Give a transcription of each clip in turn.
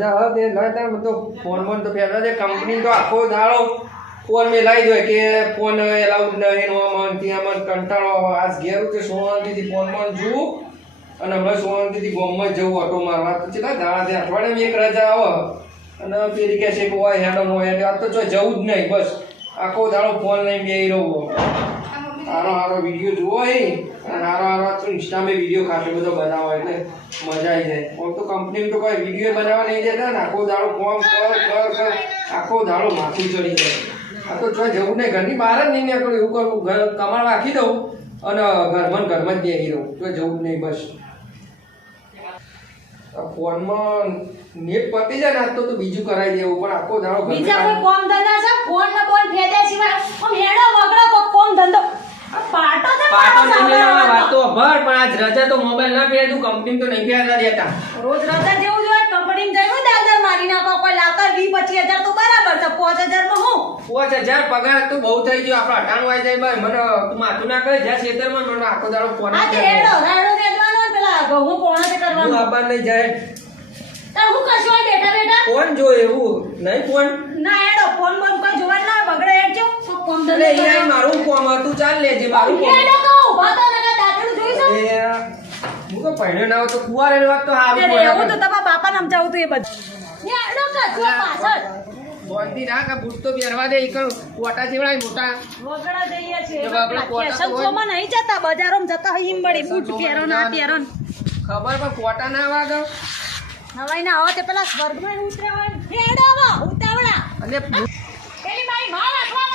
રજા હતી લડતા તો ફોન તો ફેરવા દે કંપની તો આખો દાડો ફોન મેલાઈ દો કે ફોન એલાઉડ નહીં નોમાં ત્યાં કંટાળો આજ ઘેર તે સોનતીથી ફોનમાં જોઉં અને હમણાં સોનતીથી ગોમમાં જવું ઓટો મારવા તો કેટલા દાડા છે અઠવાડિયામાં એક રજા આવે અને પેલી કહે છે કે હોય હેડો હોય આ તો જો જવું જ નહીં બસ આખો દાડો ફોન લઈને બેસી રહો સારો વિડીયો જોવો અહીં અને સારો તો ઇન્સ્ટામાં વિડીયો ખાસો બધો બનાવો એટલે મજા આવી જાય આમ તો કંપનીમાં તો કોઈ વિડીયો બનાવવા નહીં દેતા ને આખો દાડો ફોન કર આખો દાડો માથું ચડી જાય આ તો જો જવું નહીં ઘરની બહાર જ નહીં નીકળું એવું કરું ઘર કમાડ રાખી દઉં અને ઘરમાં જ બેસી રહું તો જવું જ નહીં બસ ફોનમાં નેટ પતી જાય ને તો બીજું કરાવી દેવું પણ આખો દાડો બીજા કોઈ કોમ ધંધા છે ફોન ને બોલ ફેદે સિવાય આમ હેડો વગડો કો કોમ ધંધો પાટો નહીં વાત તો ભર પણ આજ રજા તો મોબાઈલ ના ફેરતું કંપની તો નહીં ફેરતા દેતા રોજ રજા જેવું જોઈએ કંપની જઈને દાદર મારી નાખો કોઈ લાવતા 20-25,000 તો બરાબર છે 5,000 માં હું 5,000 પગાર તો બહુ થઈ ગયો આપણો 98 વાઈ જાય ભાઈ મને તું માથું ના કરે જ્યાં ખેતરમાં મને આખો દાડો ફોન આ હેડો દેવાનો પેલા ઘઉં પોણા તે કરવાનું હું આબાર નહીં જાય તાર હું કશો બેઠા ફોન જો એવું નહીં ફોન ના હેડો ફોન બોલ કોઈ જોવા ના બગડે હેડજો કોમ એટલે યાર મારું કોમ હતું ચાલ લેજે મારું કોમ હેડો તો ઉભા તો નકા દાદરું જોઈશું હું તો પહેણે ના તો કુવારે વાત તો હારું અરે એવું તો તમારા બાપાને સમજાવું તો એ બધું હેડો કચો પાછળ બોલતી ના કે બૂટ તો પહેરવા દે ઈકણ કોટા જેવડા મોટા વગડા જઈએ છે વગડા કોટા ફેશન શોમાં નહીં જતા બજારોમાં જતા હોય હિંબડી બૂટ પહેરો ના પહેરો ખબર પણ કોટા ના વાગે હવાઈ ના આવે તે પેલા સ્વર્ગમાં ઉતરે હોય હેડો આવો ઉતાવળા અને પેલી મારી માં રાખવા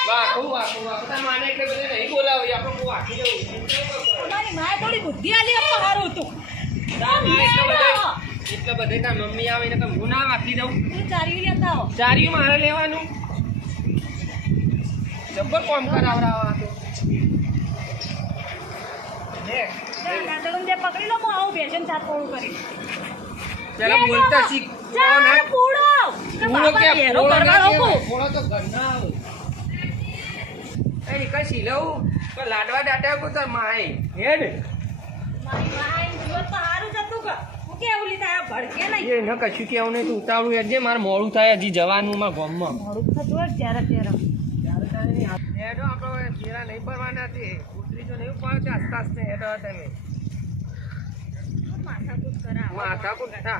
વાકું માને એટલે બધે નહીં બોલાવી આપણે કો આખી જવું મારી માએ થોડી બુદ્ધિ આલી આપો હારું હતું એટલે બધે તા મમ્મી આવે ને હું ના વાકી દઉં તું ચારી લેતા આવો ચાર્યું મારે લેવાનું જબ્બર કોમ કરાવરાવા તો દાદડું જે પકડી લો હું આવું બેસન સાત કોળું કરી પેલા બોલતા શીખ ચાલ પૂડો કે બાપા ઘેરો કરવા લોકો થોડો તો ઘરના આવો એ કશી લઉં પણ લાડવા દાટા કો તાર માય હેડ મારી માએ જીવત તો હારું જતું કે હું કેવું લીધા ભડકે નહીં એ ન કશું કેવું નહીં તું ઉતાવળું હેડજે મારે મોડું થાય હજી જવાનું માં ગામમાં મોડું થતું હોય ત્યારે હેડો આપણે ઘેરા નહીં ભરવાના તે ઉતરી જો નહીં પડે આસ્તે આસ્તે હેડો તમે માથાકૂટ કરાવો માથાકૂટ ના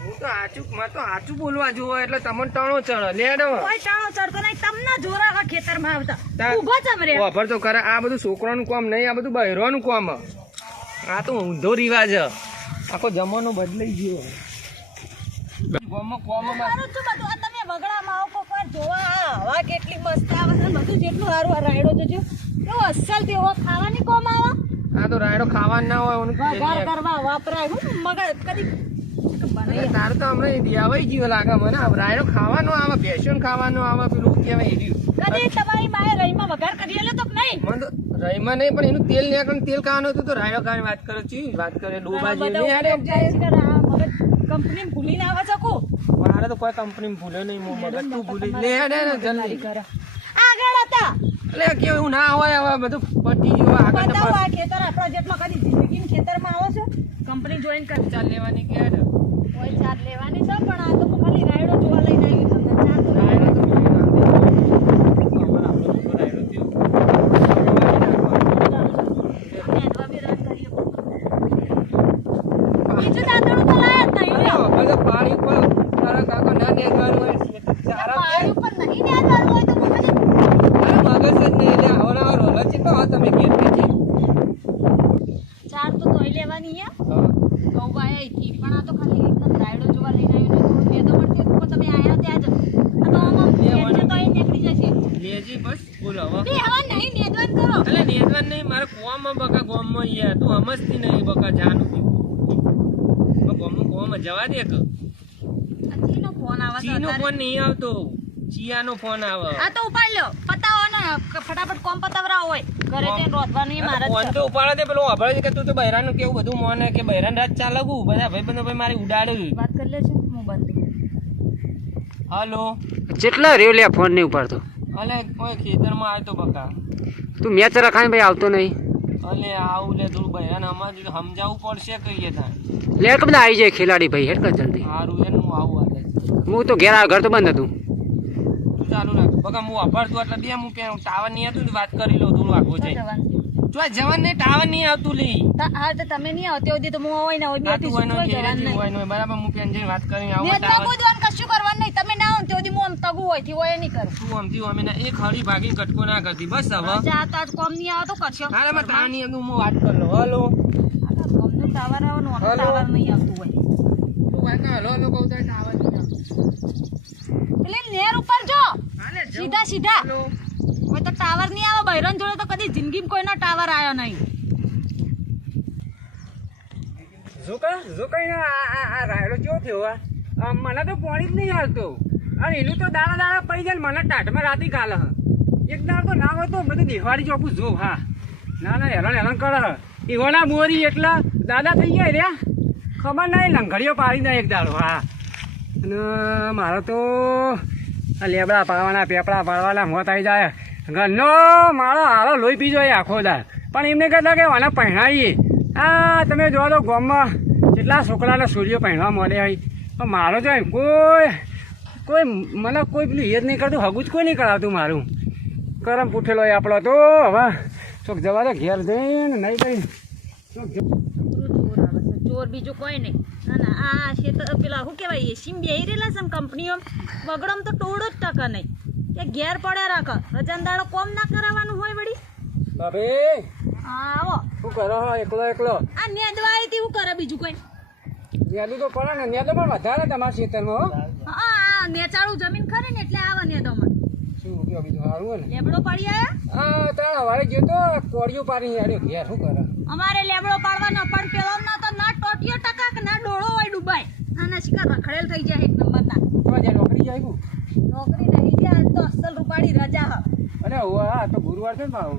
હું તો સાચું બોલવા જોવો એટલે તમને ટણો ચણ લેડો કોઈ ટાણો ચડતો નહીં તમને જોરા ખેતરમાં આવતા તા- ઊભો ચમ રે ઓફર તો કરે આ બધું છોકરાનું કામ નહીં આ બધું બહેરોનું કામ આ તો ઊંધો રિવાજ આખો જમાનો બદલાઈ ગયો સારું છું બધું આ તમે વગડામાં આવો કોક વાર જોવા આ હવા કેટલી મસ્ત આવે છે બધું જેટલું સારું આ રાયડો જોજો કેવો અસલ તેવો ખાવાની કોમ આવે આ તો રાયડો ખાવાનું ના હોય વઘાર કરવા વાપરાય હું મગજ કદી તારું તો હમણાં દેવાઈ ગયો લાગે મને રાયડો ખાવાનો આવે બેસન ખાવાનો આવે પેલું કહેવાય કદી તમારી માએ રહીમાં વઘાર કરી લે તો નહીં મને તો રહીમાં નહીં પણ એનું તેલ નીકળે તેલ ખાવાનું હતું તો રાયડો ખાવાની વાત કરે છે વાત કરે ડોબા જેવી અરે કંપની ભૂલીને આવે છે કો મારે તો કોઈ કંપની ભૂલે નહીં મગજ તું ભૂલી લે હેડે ને જલ્દી આગળ હતા એટલે કેવું એવું ના હોય હવે બધું પટી ગયું આગળ તો બતાવો આ ખેતર આપણા જેટલો કદી જિંદગી ખેતરમાં આવો છો કંપની જોઈન કરી ચાલ લેવાની કે હેડે કોઈ ચાર લેવાની છે પણ આ તો ખાલી રાયડો જોવા લઈને આવી તમને ચાર તો રાયડો તો ભૂલી ના દે. ખબર આપણો મોટો રાયડો થયો. નેદવા બી રન કરીએ બીજું દાંતણું તો લાયા જ નહીં લ્યો બધો પાણી ઉપર તારા કાકો ના નેદવાનું હોય છે તો ચારા પાણી ઉપર નહીં નેદવાનું હોય તો મગજ મગજ જ નહીં એટલે આવડા રોલા ચેટલો હા તમે ઘેર બેઠી ચાર તો તોય લેવાની હે ગૌવાય ઈ પણ આ તો ખાલી એકદમ રાયડો જોવા લઈને આવ્યો ને થોડું મેદો પડતી તો તમે આયા ત્યાં જ આ તો આમાં નેદશે તો એ નીકળી જશે લેજી બસ બોલ હવે બે હવા નહીં નેદવાન કરો એટલે નેદવાન નહીં મારે કોમમાં બકા ગોમમાં યાર તું સમજતી નહીં બકા જાનું ગોમમાં જવા દે કે ચીનો ફોન આવે છે ચીનો ફોન નહીં આવતો ચિયાનો ફોન આવે આ તો ઉપાડ લ્યો પતાવો ને ફટાફટ કોમ પતાવરા હોય ઘરે જઈને રોધવાની મારે ફોન તો ઉપાડે દે પેલો અભળ કે તું તો બહેરાનું કેવું બધું મોને કે બહેરાન રાત ચાલવું બધા ભાઈબંધો ભાઈ મારી ઉડાડ્યું વાત કરી લેજો હું બંધ હાલો જેટલા રહ્યો લે ફોન નહીં ઉપાડતો અલે કોઈ ખેતરમાં આવ્યો તો બકા તું મેચ રખાય ભાઈ આવતો નહીં અલે આવું લે થોડું બહેરાન અમારે સમજાવવું પડશે કહીએ ત્યાં લે કે બધા આવી જાય ખેલાડી ભાઈ હેડ કર જલ્દી સારું એનું આવું હાલે હું તો ઘેર ઘર તો બંધ હતું. તું ચાલુ રાખ બકા હું વાપરતું એટલે બે હું પેલું ટાવર નહીં હતું ને વાત કરી લો થોડું આગું છે જવાનું જો જવાન નહીં ટાવર નહીં આવતું લી હા તો તમે નહીં આવતી હોય તો હું હોય ને હોય આ તું હોય નો બેઠી ઘેરે જવાનું જ નહીં હોય નો બરાબર હું પેન જઈને વાત કરીને આવું મેં ટાવર તો કોઈ કશું કરવાનું નહીં તમે ના હોય તો હું આમ તગું હોય થી હોય નહીં કરું તું આમથી અમે ના એક હળી ભાગીને કટકો ના કરતી બસ હવે જા તો આજ કોમ નહીં આવતો કરશો હારે માં ટાવર નહીં આવતું હું વાત કરી લો હલો ગમનું ટાવર આવવાનું હલો. ટાવર નહીં આવતું હોય તું વાત ના હલો હલો કહું તો ટાવર નહીં આવતું એટલે નેર ઉપર જો હાલે જાઉં. સીધા સીધા હલો હોય તો ટાવર નહીં આવે બૈરન જોડે તો કદી જિંદગીમાં કોઈનો ટાવર આવ્યો નહીં જો કઈ આ રાયડો કેવો થયો આ મને તો પાણી જ નહીં હાલતો અને એનું તો દાડા દાડા પડી જાય ને મને ટાટમાં રાતી ગાલે એક દાડ તો ના હોય તો બધું દિવાળી ચોપું જો હા ના હેરાન કરે ઈવોના મોરી એટલા દાદા થઈ ગયા રહ્યા ખબર નહીં લંઘડીઓ પાડી દે એક દાડો હા અને મારે તો આ લેબડા પાડવાના પેપડા પાડવાના મોત આવી જાય ઘરનો મારો હારો લોહી પીજો એ આખો દાળ પણ એમને કહેતા કે મને પહેણાવીએ આ તમે જોવો તો ગામમાં કેટલા છોકરાને સૂર્યો પહેણવા મળે હોય પણ મારો તો એમ કોઈ મને કોઈ પેલું એ જ નહીં કરતું હગું જ કોઈ નહીં કરાવતું મારું કરમ પૂઠેલો એ આપણો તો હવે ચોક જવા દે ઘેર જઈને નહીં કઈ ચોર આવે છે ચોર બીજું કોઈ નહીં ના ના આ છે તો પેલા શું કહેવાય એસી બેહી રહેલા છે ને કંપનીઓ બગડમ તો ટોળો જ ટકા નહીં કે ઘેર પડ્યા રાખે રજાન દાડો કોમ ના કરાવવાનું હોય વળી બાપી હા આવો શું કરો એકલો આ નેદવા આવી હતી શું કરે બીજું કોઈ નેદું તો પડે ને નેદો પણ વધારે તમારા ખેતરમાં હા નેચાળું જમીન ખરી ને એટલે આવે નેદોમાં શું કયો બીજું સારું હોય ને લેબડો પડી આયા હા તારા વાળે ગયો તો કોળિયું પાડી આવ્યો ઘેર શું કરે અમારે લેબડો પાડવાનો પણ પેલો ના તો ના ટોટિયો ટકા કે ના ડોળો હોય ડૂબાય આના શિકાર રખડેલ થઈ જાય એક નંબરના તો જ્યાં નોકરી જાય હું નોકરી નહીં જાય તો અસલ રૂપાડી રજા હ અરે હા તો ગુરુવાર છે ને ભાવ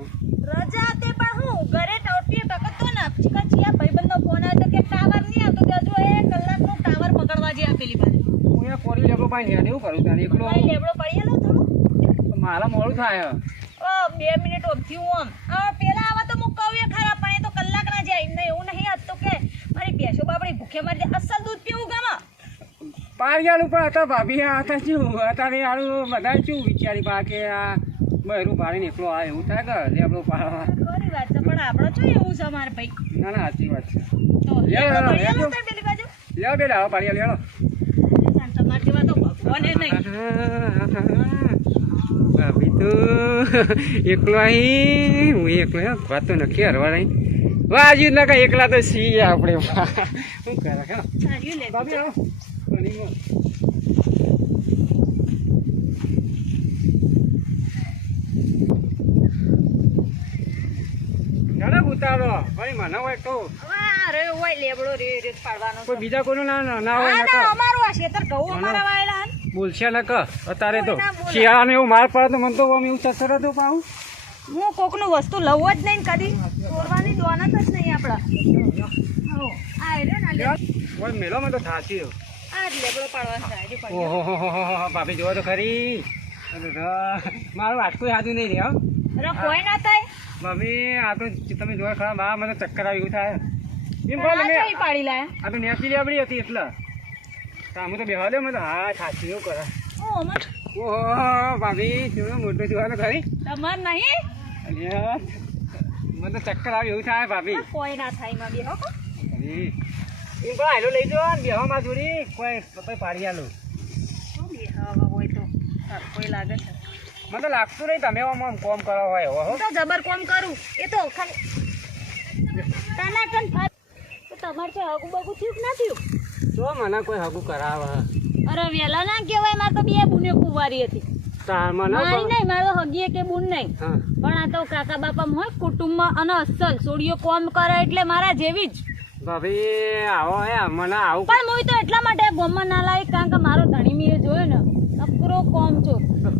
રજા તે પણ હું ઘરે ટોટિયો ટકતો ને ચિકન ચિયા ભાઈબંધનો ફોન આવ્યો તો કે ટાવર નહીં આવતો કે હજુ 1 કલાકનો ટાવર પકડવા જે આપેલી બાજુ હું અહીંયા કોરી લેબડો પાણી નેડ એવું કરું તારે એકલો ભાઈ લેબડો પડીએલો થોડું મારા મોડું થાય 2 મિનિટ ઓબથી હું આમ પેલા આવા તો હું કહું એ ખરા પણ એ તો કલાક ના જાય એમને એવું નહીં હતું કે મારી ભેંસો બાપડી ભૂખે મરી જાય અસલ દૂધ પીવું ગમે પારિયાળ ઉપર હતા ભાભી આ હતા શું અત્યારે આનું બધા શું વિચારી પા કે આ બહેરું પાડીને એકલો આ એવું થાય કે લેબડો પાડવા ખરી વાત છે પણ આપણો શું એવું છે મારે ભાઈ ના સાચી વાત છે તો લે, લેબડો લે, પડીએલો લે. તો પેલી બાજુ લેવો બેટા હવે પારિયાળ લેવો તમારા જેવા તો ભગવાને નહીં ભાભી તો એકલો અહીં હું એકલો વાત તો નક્કી હરવા નહીં વાજુ ના કઈ એકલા તો છીએ આપણે શું કરે હા સારી લે ભાભી આવો પાણીમાં. ઘણા ઉતારો ભાઈ મને હોય તો અરે હોય લેબડો રે રે પાડવાનો કોઈ બીજા કોઈનું ના હોય ના નકર. અમારું આ ખેતર ઘઉં અમારા વાયેલા હન બોલશે ને ક અત્યારે તો કોઈ ના બોલે. શિયાળાને એવું માર પડે તો મને તો આમ એવું ચક્કર હતું પાઉં હું કોકનું વસ્તુ લઉં જ નહીં કદી ચોરવાની દોનત જ નહીં આપડા હો આ રે ના લે કોઈ મેળોમાં તો થાચી આ જ લેબડો પાડવાનો છે હજુ પડ્યો. ઓહો ભાભી જોવો તો ખરી અરે રા, મારું વાટકું સાદું નહીં રહ્યો અરે કોઈ ના થાય ભાભી આ તો તમે જોવા ખરા બા મને ચક્કર આવી ગયું થાય એમ કહો આ તમે કઈ પાડી લાયા આ તો નેચી લેબડી હતી એટલે હું તો બેહવા દે મને હા થાચી એવું કરે ઓ મત ઓહો ભાભી જોયો મોટું જોવા તો ખરી તમાર નહીં અરે મને તો ચક્કર આવી એવું થાય ભાભી આ કોઈ ના થાય માં બેહો કો એમ કહો હાલો લઈ જાઓ ને બેહો માં જોડી કોઈ પાડી આલું શું બેહવા હોય તો તાર કોઈ લાગે છે મને તો લાગતું નહીં તમે આમ કોમ કરો હોય હો હું તો જબર કોમ કરું એ તો ખાલી ટનાટન ફાટ તો તમારે તો હગું બગું થયું કે ના થયું જો મને કોઈ હગું કરાવે અરે વેલા ના કહેવાય મારે તો બે બુને કુંવારી હતી તાર મને મારી નહીં મારે તો હગીએ કે બુન નહીં હા પણ આ તો કાકા બાપામાં હોય કુટુંબમાં અને અસલ સોડીઓ કોમ કરે એટલે મારા જેવી જ ભાભી આવો હે મને આવું પણ હું તો એટલા માટે ગોમમાં ના લાવી કારણ કે મારો ધણી મીએ જોયો ને નકરો કોમ છો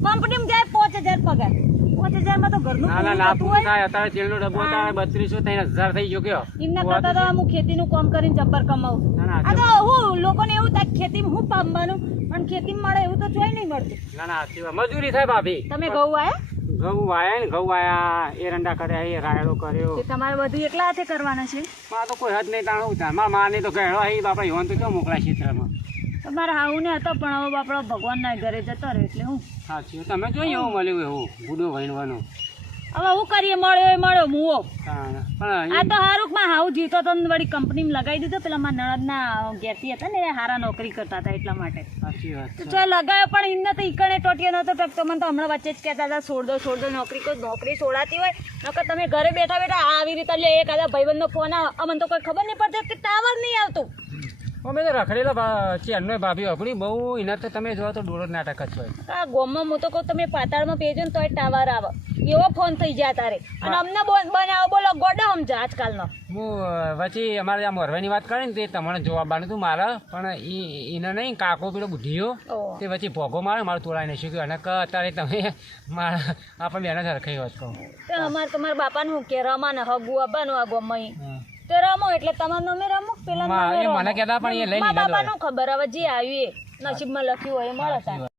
કંપનીમાં જાય 5000 પગાર 5000 માં તો ઘરનું ના ના પૂરું ના થતું પૂરું હોય થાય અત્યારે તેલનો ડબ્બો અત્યારે 3200 થઈ ગયો કયો એમના કરતા તો હું ખેતીનું કામ કરીને જબ્બર કમાવું ના ના આ તો હું લોકોને એવું થાય કે ખેતીમાં હું પામવાનું પણ ખેતીમાં મળે એવું તો જોઈ નહીં મળતું ના ના સાચી વાત મજૂરી થાય ભાભી તમે ઘઉં આયા ઘઉં વાયા ને ઘઉં વાયા એરંડા કર્યા એ રાયડો કર્યો કે તમારે બધું એકલા હાથે કરવાના છે માં તો કોઈ હદ નહીં તાણ હું તાર મારા માને તો ગયેલો અહીં બાપા યોન તો કેવું મોકલાય ક્ષેત્રમાં તો મારા હાઉને હતો પણ હવે આપણો ભગવાનના ઘરે જતો રહ્યો એટલે હું સાચી તમે જોઈ એવું મળ્યું એવું બુડો વહીણવાનું હવે હું કરીએ મળ્યો એ મળ્યો મુઓ પણ આ તો હારું કે મારા હાઉ જીતો તો ને વળી કંપનીમાં લગાવી દીધો પેલા મારા નણદના ઘેરથી હતા ને એ હારા નોકરી કરતા હતા એટલા માટે સાચી વાત તો જો લગાવ્યો પણ એમને તો ઈકણે ટોટિયો નતો ટકતો મને તો હમણાં વચ્ચે જ કહેતા હતા છોડ દો નોકરી કોઈ નોકરી છોડાતી હોય નકર તમે ઘરે બેઠા બેઠા આવી રીતે લે એકાદા ભાઈબંધનો ફોન આવે અમને તો કોઈ ખબર નહીં પડતી કે ટાવર નહીં આવતું અમે તો રખડેલા ચેનનો ભાભી અઘડી બહુ એના તો તમે જોવો તો ડોળો નાટક જ હોય આ ગોમમાં હું તો કહું તમે પાતાળમાં પેજો ને તોય ટાવર આવે એવો ફોન થઈ જાય તારે અને અમને બનાવો બોલો ગોડો સમજો આજકાલનો હું વચ્ચે અમારે આ મોરવાની વાત કરે ને તે તમને જવાબ બાનું તું મારે પણ એને નહીં કાકો પેલો બુઢીઓ ઓહ. તે વચ્ચે ભોગો મારે મારે તોડાઈ નહીં શીખ્યું અને અત્યારે તમે મારા આપણે બેને સરખાઈ વાત કહો તો અમારે તમારા બાપાનું શું કે રમાને હગુ આવવાનું આ ગોમમાં તે રમો એટલે તમારું નામે રમો પેલા એ મને કહેતા પણ એ લઈ બાપાનું ખબર હવે જે આવ્યું એ નસીબમાં લખ્યું હોય એ મળે તારે